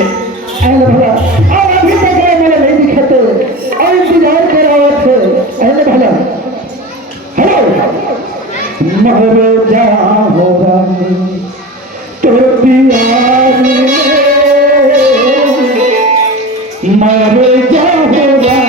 अहले भला और अभी तक ये मेरे नहीं दिखते और इंतजार कर रहा थे अहले भला हेलो मर जाऊंगा तो प्यार में मर जाऊंगा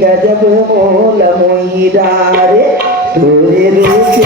गजब मोल मोईरा रे तोरे रूपी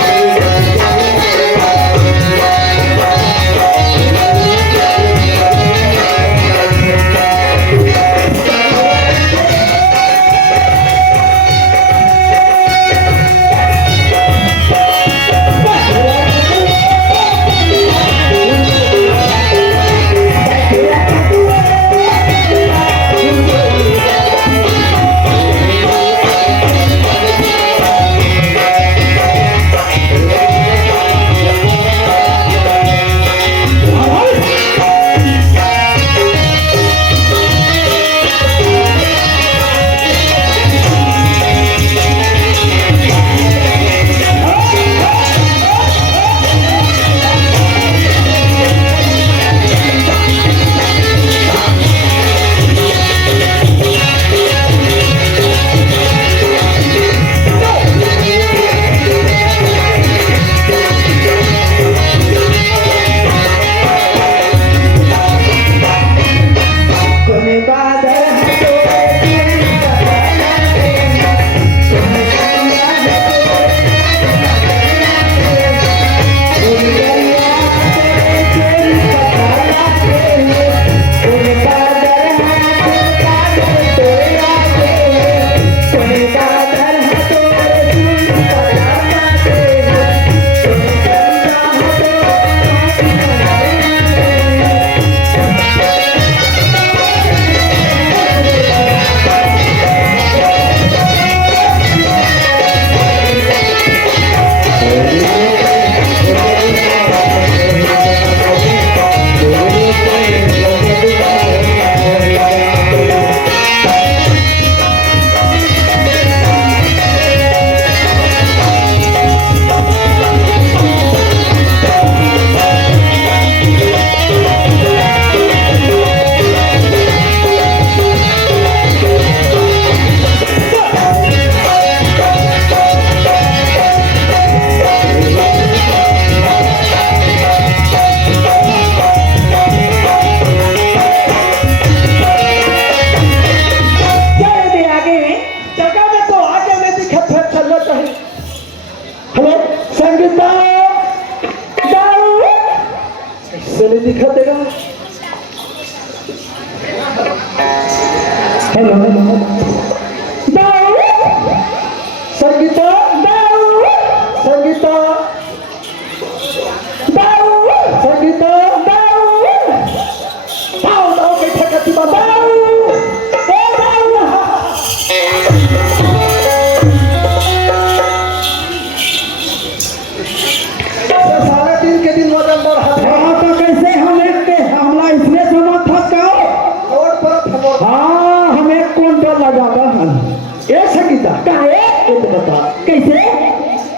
ये तो बता कैसे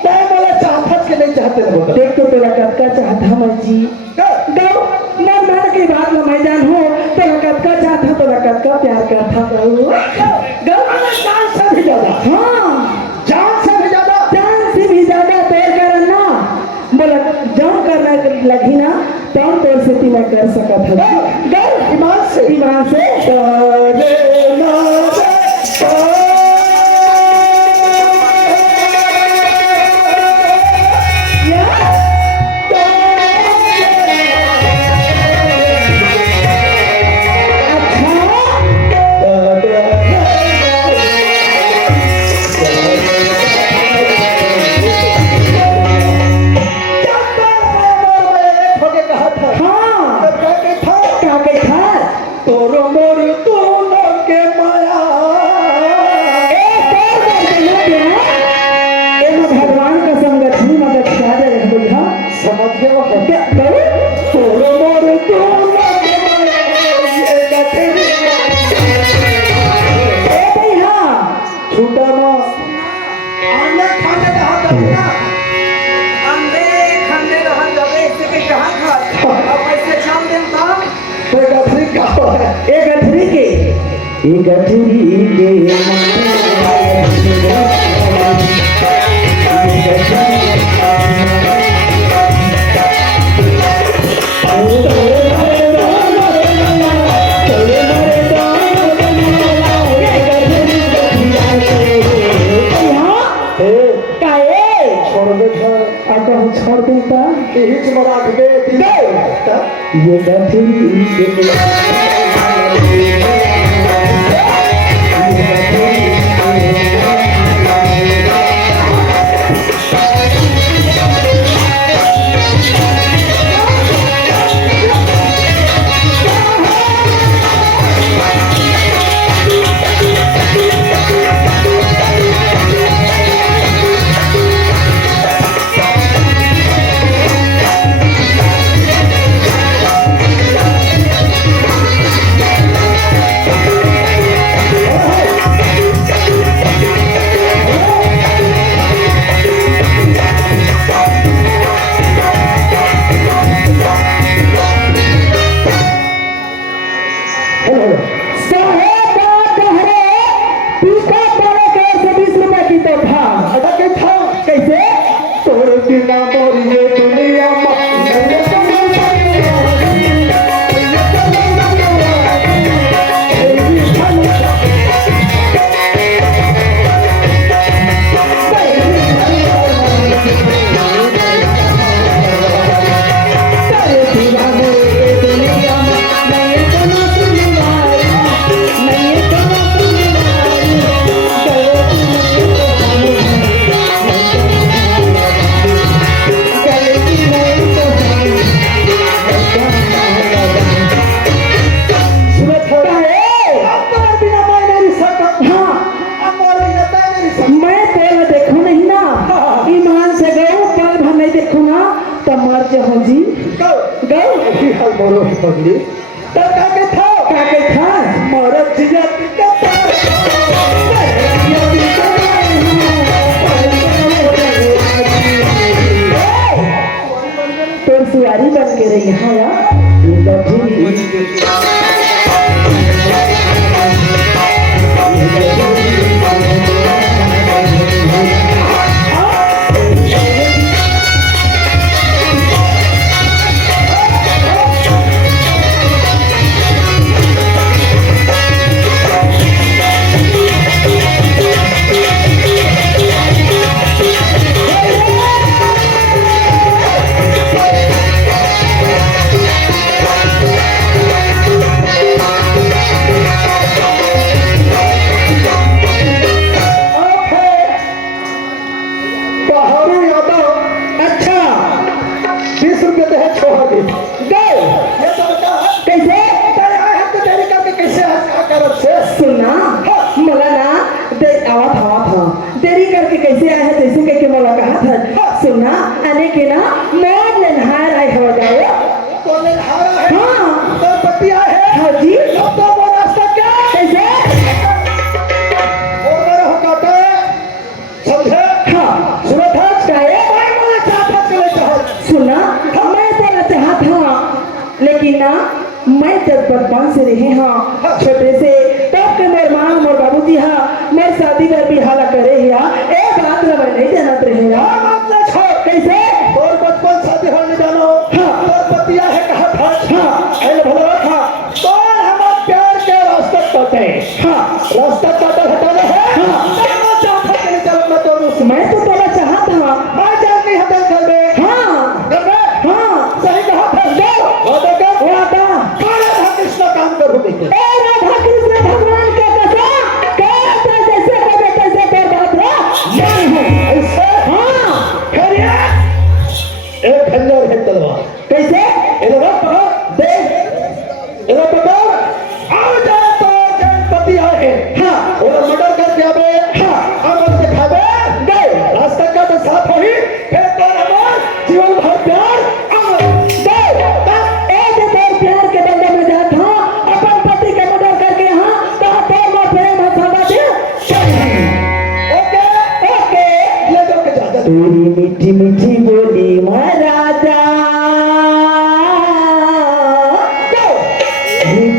तय मला चाहत के नहीं चाहते ना बता देख तो तेरा कद का चाहता मैं जी गाओ मन मन की बात में मैं जान हूँ तेरा कद का चाहता तेरा कद का प्यार करता गाओ जान से भी ज्यादा हाँ जान से भी ज्यादा जान से भी ज्यादा तैर करना बोला जान करना लगी ना तब तोर से मैं कर सका था गाओ ईमान से करे ना छोड़ देता ये पगड़ी तो काके था मरद जिया तो सुवारी बन के रही हाँ यार सुना आने के ना मैं लेनहार आए हो जाए तो लेनहार है हाँ तो पतिया है हाँ जी तो वो रास्ता क्या कैसे और मेरे हो काटे लेकिन ना मैं जब बचपन से रहे हाँ छोटे से तब के मेरे माँ और बाबूजी हाँ मेरे शादी कर भी हाला करे हिया ए बात ला मैं नहीं जानत रहे हाँ, बात ना छोड़। कैसे और बचपन शादी होने जानो हाँ। तो पतिया है कहा था हाँ। ऐले भलो हाँ। कौन हमारे प्यार के रास्ते काटे हाँ। रास्ता काटे हटाना है हाँ। तब मैं चाहता कि चलो मैं तो मैं तो तोला चाहत हाँ मैं जानती हतन कर दे हाँ कर दे हाँ सही कहा था दो वो देखो वो आता राधा कृष्ण काम करो देखे ए राधा कृष्ण भगवान के कसम कहता जैसे कहे तैसे कर बात रे मैं हूँ ऐसे हाँ फिर ये एक खंजर है तलवार कैसे इधर पकड़ दे इधर पकड़ आओ जाए तो गणपति आए हाँ और मर्डर कर दिया बे हाँ अमर दिखा दे गए रास्ता का तो साथ हो ही फिर तो अमर जीवन भर प्यार अमर गए ए जे तोर प्यार के बंदे में जात हाँ अपन पति के मर्डर करके हाँ तो तोर में प्रेम हसावा दे ओके ओके ले जाओ के जा तेरी मीठी मीठी बोली महाराजा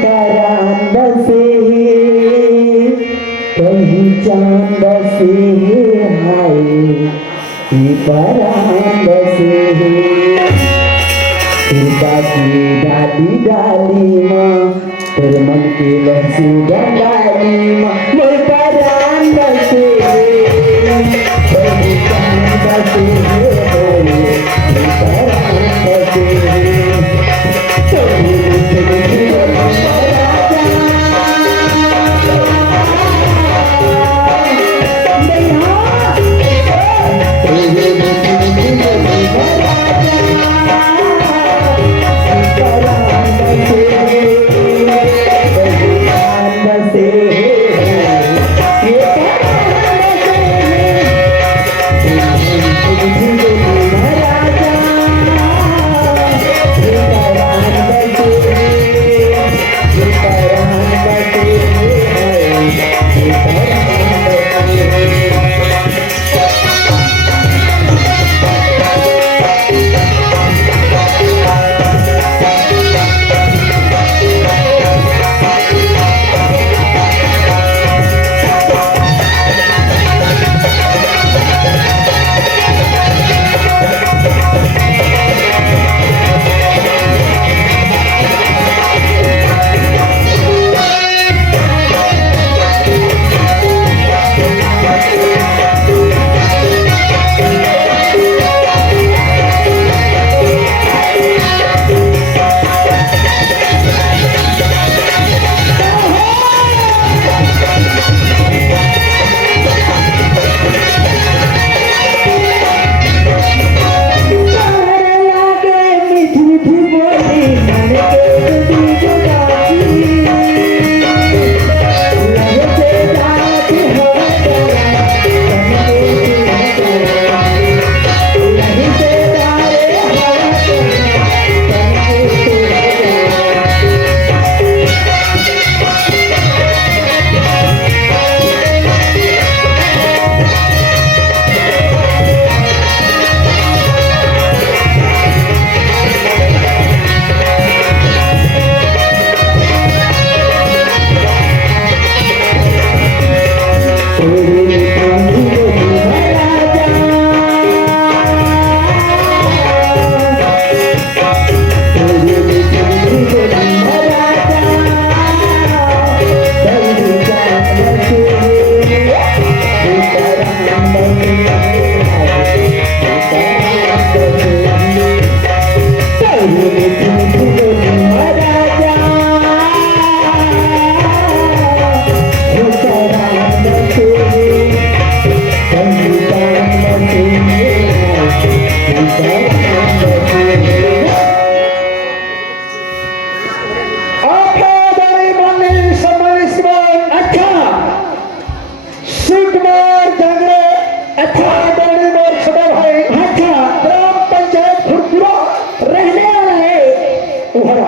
परांद से कहीं चांद से आए परांद से कृपा की डाली डाली माँ तेरे मन की लहसी डाली माँ मोर परांद से कहीं चांद से परांद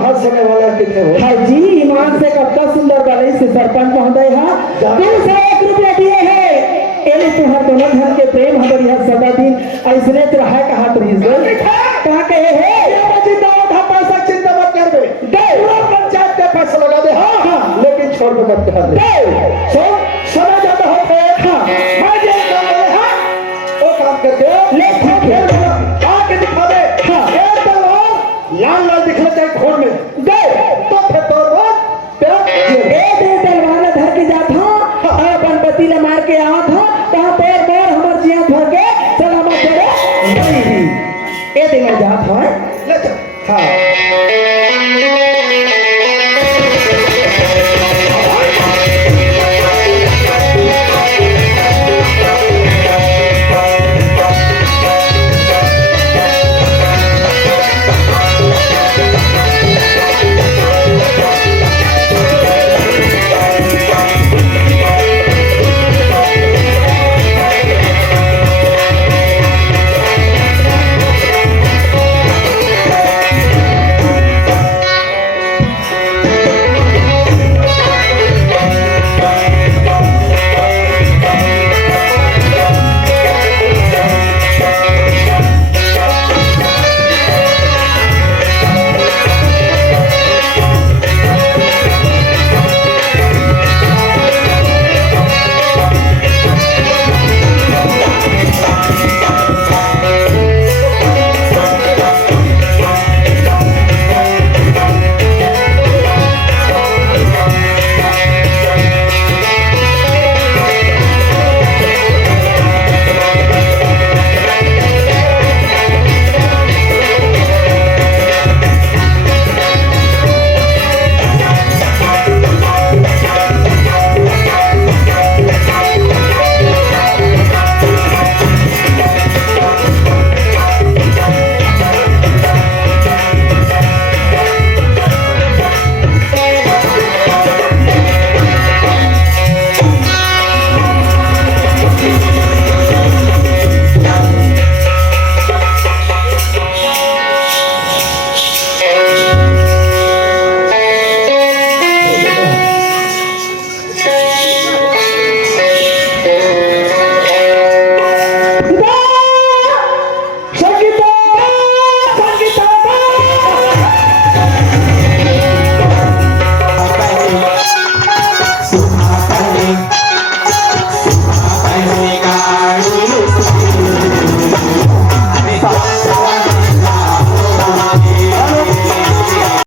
हाँ जी ईमान से कब सुंदर वाले से सरपंच महोदय हाँ 201 रुपया दिए हैं एने तुहर दोनों धन के प्रेम हमारी हर सदा दिन ऐसने रहा कहा तो कहा कहे है पैसा चिंता मत कर छोड़ के मत कर दे सुन समय ज्यादा हो गया हाँ। मैं जो काम करे हाँ वो काम करके ले ठीक है आके दिखा दे हाँ। एक तलवार लाल लाल दिखना चाहिए खोल में